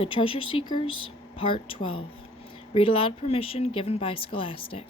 The Treasure Seekers, Part 12. Read aloud permission given by Scholastic.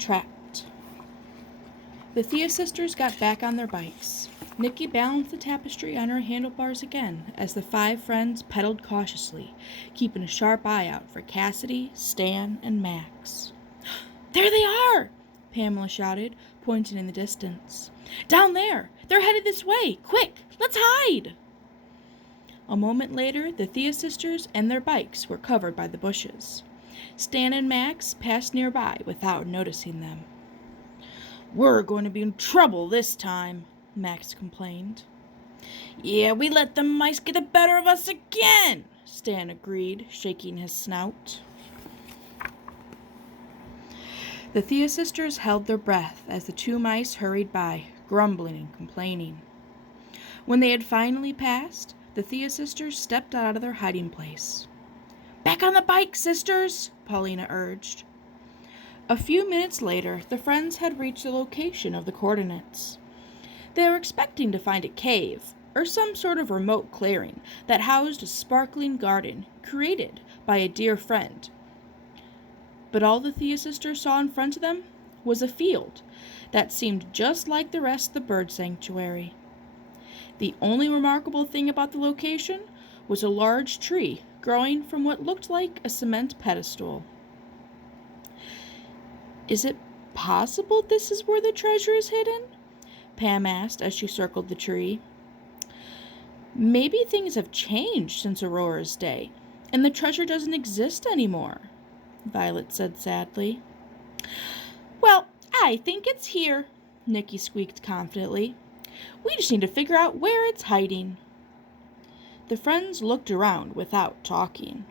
Trapped. The Thea sisters got back on their bikes. Nikki balanced the tapestry on her handlebars again as the five friends pedaled cautiously, keeping a sharp eye out for Cassidy, Stan, and Max. "There they are!" Pamela shouted, pointing in the distance. "Down there! They're headed this way! Quick, let's hide!" A moment later, the Thea sisters and their bikes were covered by the bushes. Stan and Max passed nearby without noticing them. "We're going to be in trouble this time," Max complained. "Yeah, we let the mice get the better of us again," Stan agreed, shaking his snout. The Thea sisters held their breath as the two mice hurried by, grumbling and complaining. When they had finally passed, the Thea sisters stepped out of their hiding place. "Back on the bike, sisters," Paulina urged. A few minutes later, the friends had reached the location of the coordinates. They were expecting to find a cave, or some sort of remote clearing that housed a sparkling garden created by a dear friend. But all the Thea sisters saw in front of them was a field that seemed just like the rest of the bird sanctuary. The only remarkable thing about the location was a large tree growing from what looked like a cement pedestal. "Is it possible this is where the treasure is hidden?" Pam asked as she circled the tree. "Maybe things have changed since Aurora's day, and the treasure doesn't exist anymore," Violet said sadly. "Well, I think it's here," Nikki squeaked confidently. "We just need to figure out where it's hiding." The friends looked around without talking.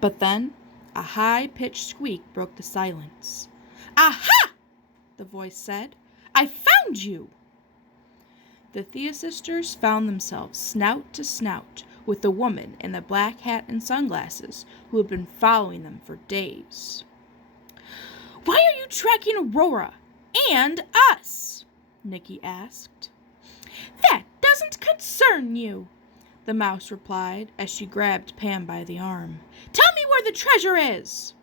But then, a high-pitched squeak broke the silence. "Aha!" the voice said. "I found you!" The Thea sisters found themselves snout to snout with the woman in the black hat and sunglasses who had been following them for days. "Why are you tracking Aurora and us?" Nikki asked. "That doesn't concern you," the mouse replied as she grabbed Pam by the arm. "Tell me where the treasure is."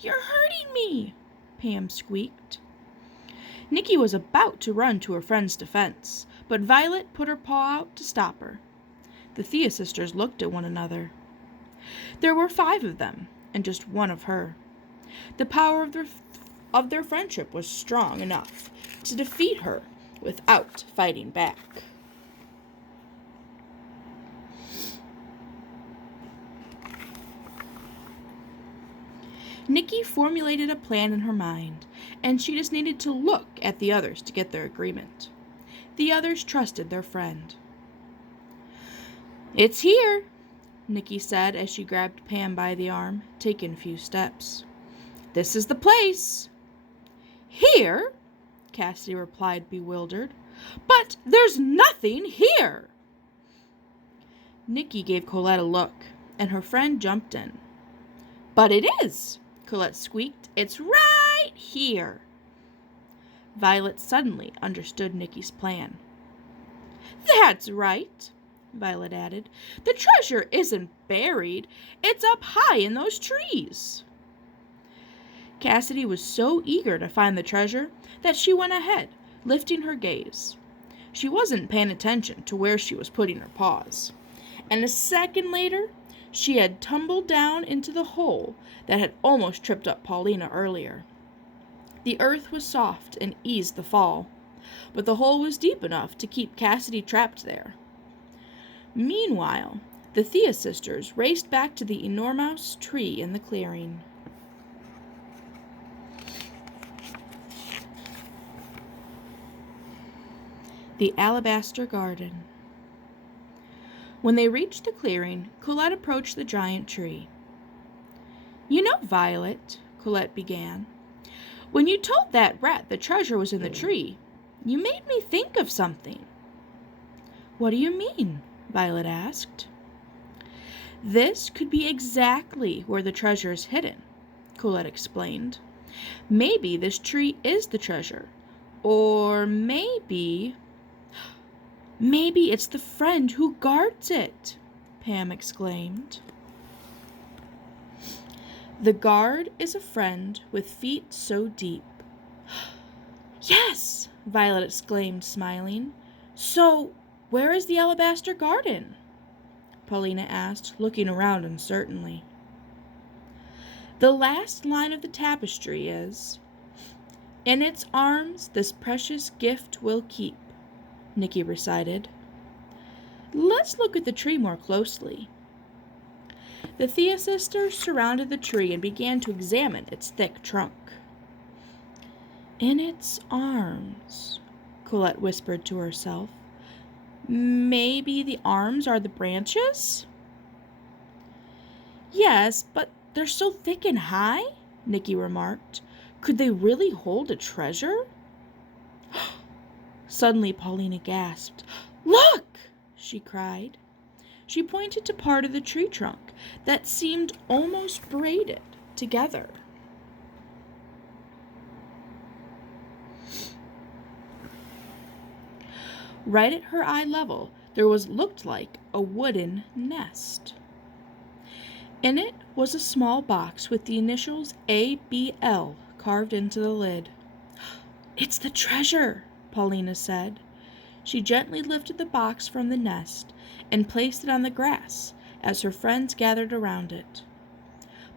"You're hurting me," Pam squeaked. Nikki was about to run to her friend's defense, but Violet put her paw out to stop her. The Thea sisters looked at one another. There were 5 of them, and just one of her. The power of their friendship was strong enough to defeat her without fighting back. Nikki formulated a plan in her mind, and she just needed to look at the others to get their agreement. The others trusted their friend. "It's here," Nikki said as she grabbed Pam by the arm, taking a few steps. "This is the place." "Here?" Cassidy replied, bewildered. "But there's nothing here." Nikki gave Colette a look, and her friend jumped in. "But it is," Colette squeaked. "It's right here." Violet suddenly understood Nikki's plan. "That's right," Violet added. "The treasure isn't buried. It's up high in those trees." Cassidy was so eager to find the treasure that she went ahead, lifting her gaze. She wasn't paying attention to where she was putting her paws. And a second later, she had tumbled down into the hole that had almost tripped up Paulina earlier. The earth was soft and eased the fall, but the hole was deep enough to keep Cassidy trapped there. Meanwhile, the Thea sisters raced back to the enormous tree in the clearing. The Alabaster Garden. When they reached the clearing, Colette approached the giant tree. "You know, Violet," Colette began, "when you told that rat the treasure was in the tree, you made me think of something." "What do you mean?" Violet asked. "This could be exactly where the treasure is hidden," Colette explained. Maybe this tree is the treasure. Or maybe it's the friend who guards it, Pam exclaimed. The guard is a friend with feet so deep. Yes, Violet exclaimed, smiling. So, where is the alabaster garden? Paulina asked, looking around uncertainly. The last line of the tapestry is, "In its arms this precious gift will keep," Nicky recited. Let's look at the tree more closely. The Thea sisters surrounded the tree and began to examine its thick trunk. In its arms, Colette whispered to herself. Maybe the arms are the branches? Yes, but they're so thick and high, Nicky remarked. Could they really hold a treasure? Suddenly Paulina gasped. Look! She cried. She pointed to part of the tree trunk that seemed almost braided together. Right at her eye level, there looked like a wooden nest. In it was a small box with the initials ABL carved into the lid. It's the treasure, Paulina said. She gently lifted the box from the nest and placed it on the grass as her friends gathered around it.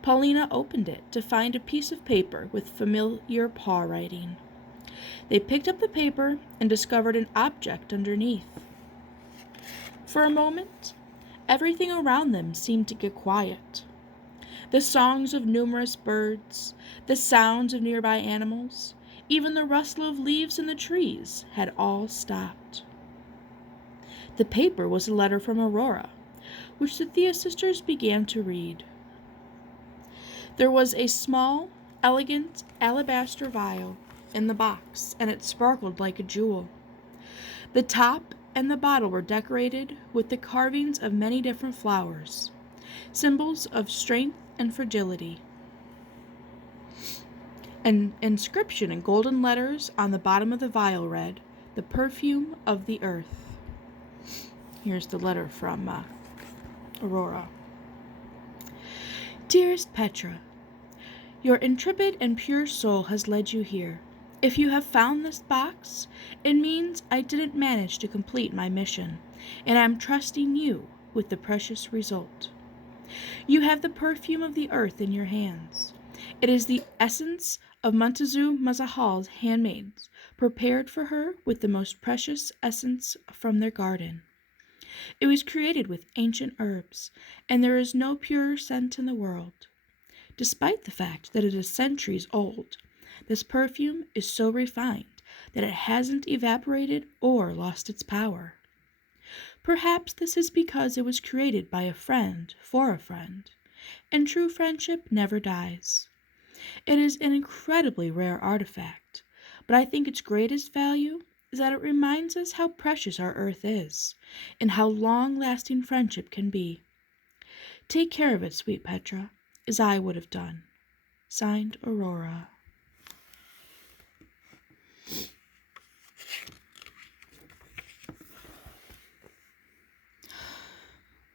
Paulina opened it to find a piece of paper with familiar paw writing. They picked up the paper and discovered an object underneath. For a moment, everything around them seemed to get quiet. The songs of numerous birds, the sounds of nearby animals, even the rustle of leaves in the trees had all stopped. The paper was a letter from Aurora, which the Thea sisters began to read. There was a small, elegant alabaster vial in the box, and it sparkled like a jewel. The top and the bottle were decorated with the carvings of many different flowers, symbols of strength and fragility. An inscription in golden letters on the bottom of the vial read, "The perfume of the earth." Here's the letter from Aurora. Dearest Petra, your intrepid and pure soul has led you here. If you have found this box, it means I didn't manage to complete my mission, and I am trusting you with the precious result. You have the perfume of the earth in your hands. It is the essence of Montezuma Mazahal's handmaids, prepared for her with the most precious essence from their garden. It was created with ancient herbs, and there is no purer scent in the world. Despite the fact that it is centuries old, this perfume is so refined that it hasn't evaporated or lost its power. Perhaps this is because it was created by a friend for a friend, and true friendship never dies. It is an incredibly rare artifact, but I think its greatest value is that it reminds us how precious our earth is, and how long-lasting friendship can be. Take care of it, sweet Petra, as I would have done. Signed, Aurora.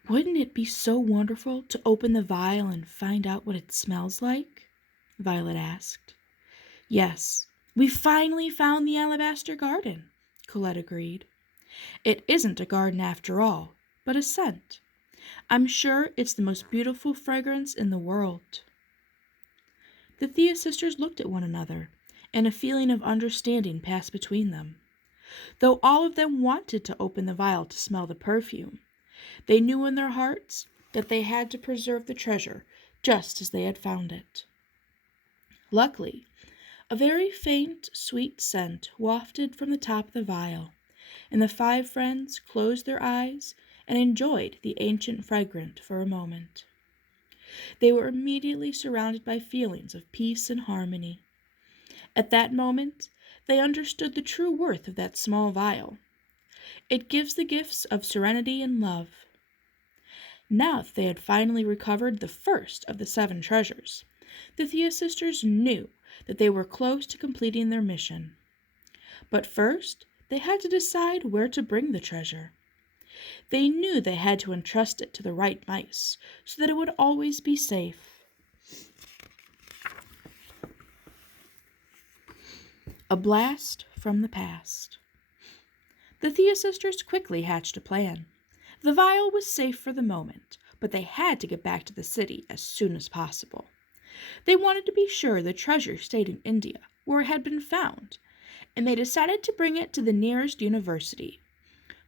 Wouldn't it be so wonderful to open the vial and find out what it smells like? Violet asked. Yes, we finally found the alabaster garden, Colette agreed. It isn't a garden after all, but a scent. I'm sure it's the most beautiful fragrance in the world. The Thea sisters looked at one another, and a feeling of understanding passed between them. Though all of them wanted to open the vial to smell the perfume, they knew in their hearts that they had to preserve the treasure just as they had found it. Luckily, a very faint, sweet scent wafted from the top of the vial, and the 5 friends closed their eyes and enjoyed the ancient fragrance for a moment. They were immediately surrounded by feelings of peace and harmony. At that moment, they understood the true worth of that small vial. It gives the gifts of serenity and love. Now that they had finally recovered the first of the 7 treasures, the Thea sisters knew that they were close to completing their mission. But first, they had to decide where to bring the treasure. They knew they had to entrust it to the right mice so that it would always be safe. A blast from the past. The Thea sisters quickly hatched a plan. The vial was safe for the moment, but they had to get back to the city as soon as possible. They wanted to be sure the treasure stayed in India, where it had been found, and they decided to bring it to the nearest university.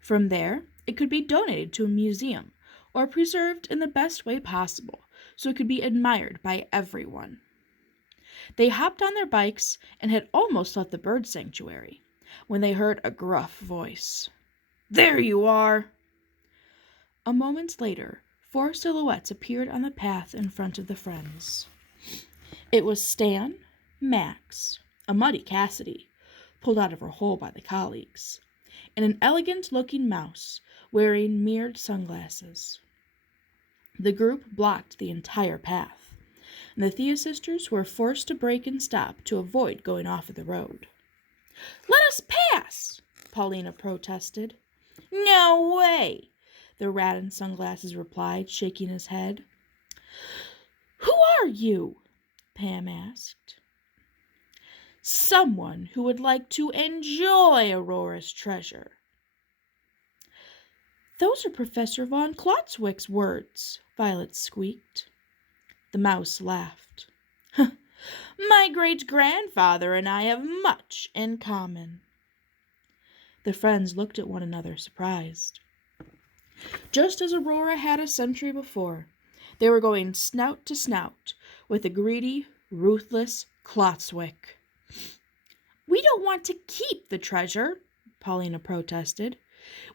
From there, it could be donated to a museum or preserved in the best way possible so it could be admired by everyone. They hopped on their bikes and had almost left the bird sanctuary when they heard a gruff voice. "There you are!" A moment later, 4 silhouettes appeared on the path in front of the friends. It was Stan, Max, a muddy Cassidy, pulled out of her hole by the colleagues, and an elegant-looking mouse wearing mirrored sunglasses. The group blocked the entire path, and the Thea sisters were forced to brake and stop to avoid going off of the road. "Let us pass!" Paulina protested. "No way!" the rat in sunglasses replied, shaking his head. "Who are you?" Pam asked. "Someone who would like to enjoy Aurora's treasure." "Those are Professor von Klotzwick's words," Violet squeaked. The mouse laughed. "My great-grandfather and I have much in common." The friends looked at one another, surprised. Just as Aurora had a century before, they were going snout to snout with the greedy, ruthless Klotzwick. "We don't want to keep the treasure," Paulina protested.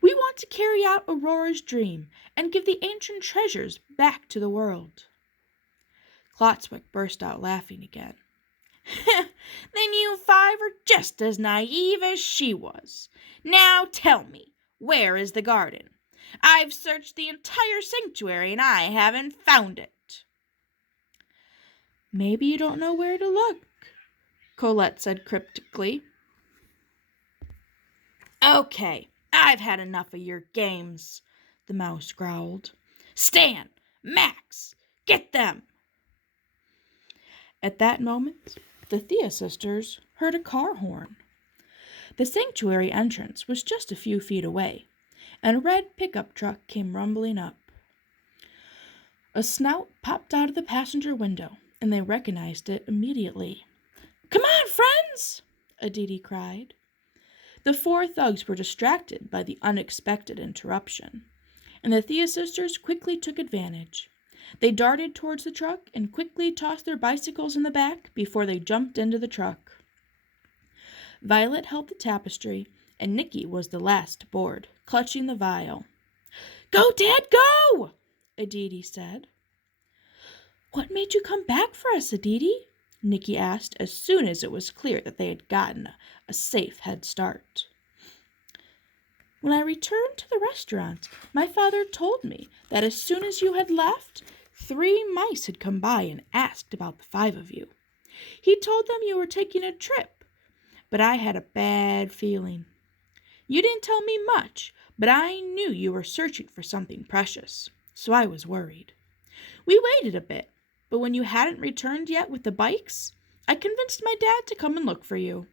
"We want to carry out Aurora's dream and give the ancient treasures back to the world." Klotzwick burst out laughing again. "Then you 5 are just as naive as she was. Now tell me, where is the garden? I've searched the entire sanctuary and I haven't found it." "Maybe you don't know where to look," Colette said cryptically. "Okay, I've had enough of your games," the mouse growled. "Stan, Max, get them!" At that moment, the Thea sisters heard a car horn. The sanctuary entrance was just a few feet away, and a red pickup truck came rumbling up. A snout popped out of the passenger window, and they recognized it immediately. "Come on, friends!" Aditi cried. The 4 thugs were distracted by the unexpected interruption, and the Thea sisters quickly took advantage. They darted towards the truck and quickly tossed their bicycles in the back before they jumped into the truck. Violet held the tapestry, and Nikki was the last to board, clutching the vial. "Go, Dad, go!" Aditi said. "What made you come back for us, Aditi?" Nikki asked as soon as it was clear that they had gotten a safe head start. "When I returned to the restaurant, my father told me that as soon as you had left, 3 mice had come by and asked about the 5 of you. He told them you were taking a trip, but I had a bad feeling. You didn't tell me much, but I knew you were searching for something precious, so I was worried. We waited a bit, but when you hadn't returned yet with the bikes, I convinced my dad to come and look for you."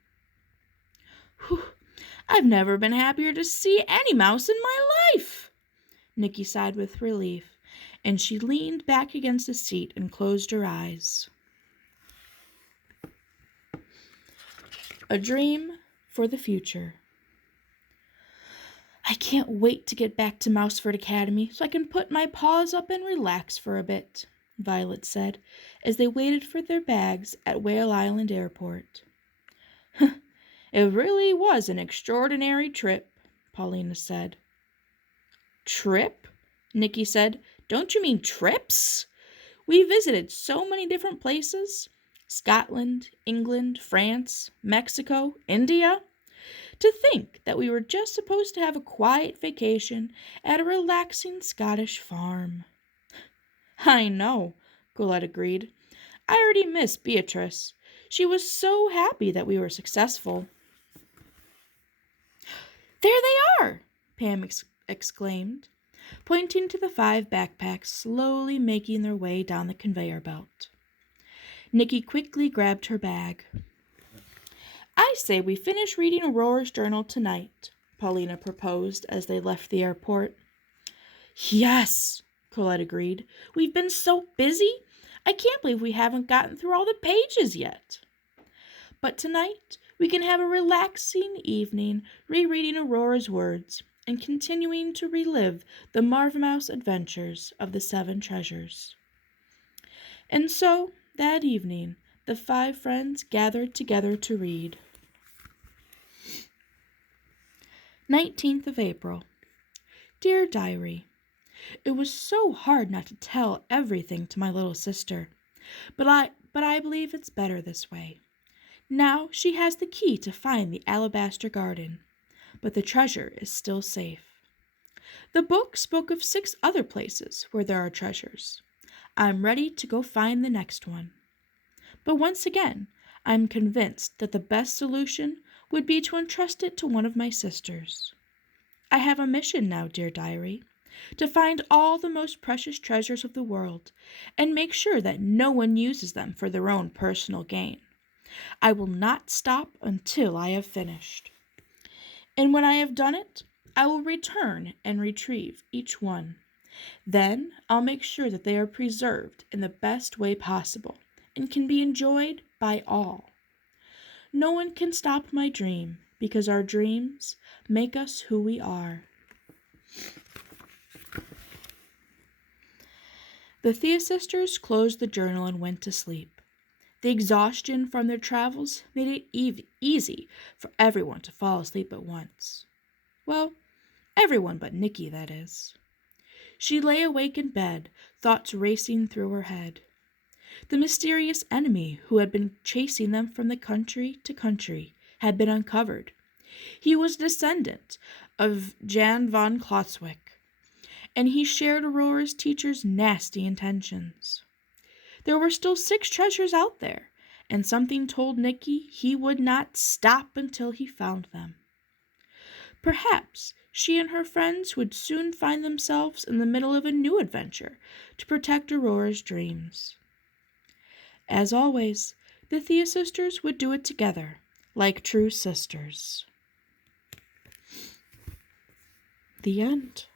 "Whew, I've never been happier to see any mouse in my life," Nikki sighed with relief, and she leaned back against the seat and closed her eyes. A dream for the future. "I can't wait to get back to Mouseford Academy so I can put my paws up and relax for a bit," Violet said as they waited for their bags at Whale Island Airport. "It really was an extraordinary trip," Paulina said. "Trip?" Nikki said. "Don't you mean trips? We visited so many different places. Scotland, England, France, Mexico, India. To think that we were just supposed to have a quiet vacation at a relaxing Scottish farm." "I know," Colette agreed. "I already miss Beatrice. She was so happy that we were successful. "There they are!" Pam exclaimed, pointing to the 5 backpacks slowly making their way down the conveyor belt. Nikki quickly grabbed her bag. "I say we finish reading Aurora's journal tonight," Paulina proposed as they left the airport. "Yes," Colette agreed. "We've been so busy. I can't believe we haven't gotten through all the pages yet. But tonight we can have a relaxing evening rereading Aurora's words and continuing to relive the Marvmouse adventures of the 7 treasures." And so, that evening, the 5 friends gathered together to read. 19th of April. Dear Diary, it was so hard not to tell everything to my little sister, but I believe it's better this way. Now she has the key to find the alabaster garden, but the treasure is still safe. The book spoke of 6 other places where there are treasures. I'm ready to go find the next one. But once again, I'm convinced that the best solution would be to entrust it to one of my sisters. I have a mission now, dear diary, to find all the most precious treasures of the world and make sure that no one uses them for their own personal gain. I will not stop until I have finished. And when I have done it, I will return and retrieve each one. Then I'll make sure that they are preserved in the best way possible and can be enjoyed by all. No one can stop my dream because our dreams make us who we are. The Thea sisters closed the journal and went to sleep. The exhaustion from their travels made it easy for everyone to fall asleep at once. Well, everyone but Nikki, that is. She lay awake in bed, thoughts racing through her head. The mysterious enemy who had been chasing them from the country to country had been uncovered. He was a descendant of Jan von Klotzwick, and he shared Aurora's teacher's nasty intentions. There were still 6 treasures out there, and something told Nikki he would not stop until he found them. Perhaps she and her friends would soon find themselves in the middle of a new adventure to protect Aurora's dreams. As always, the Thea sisters would do it together, like true sisters. The end.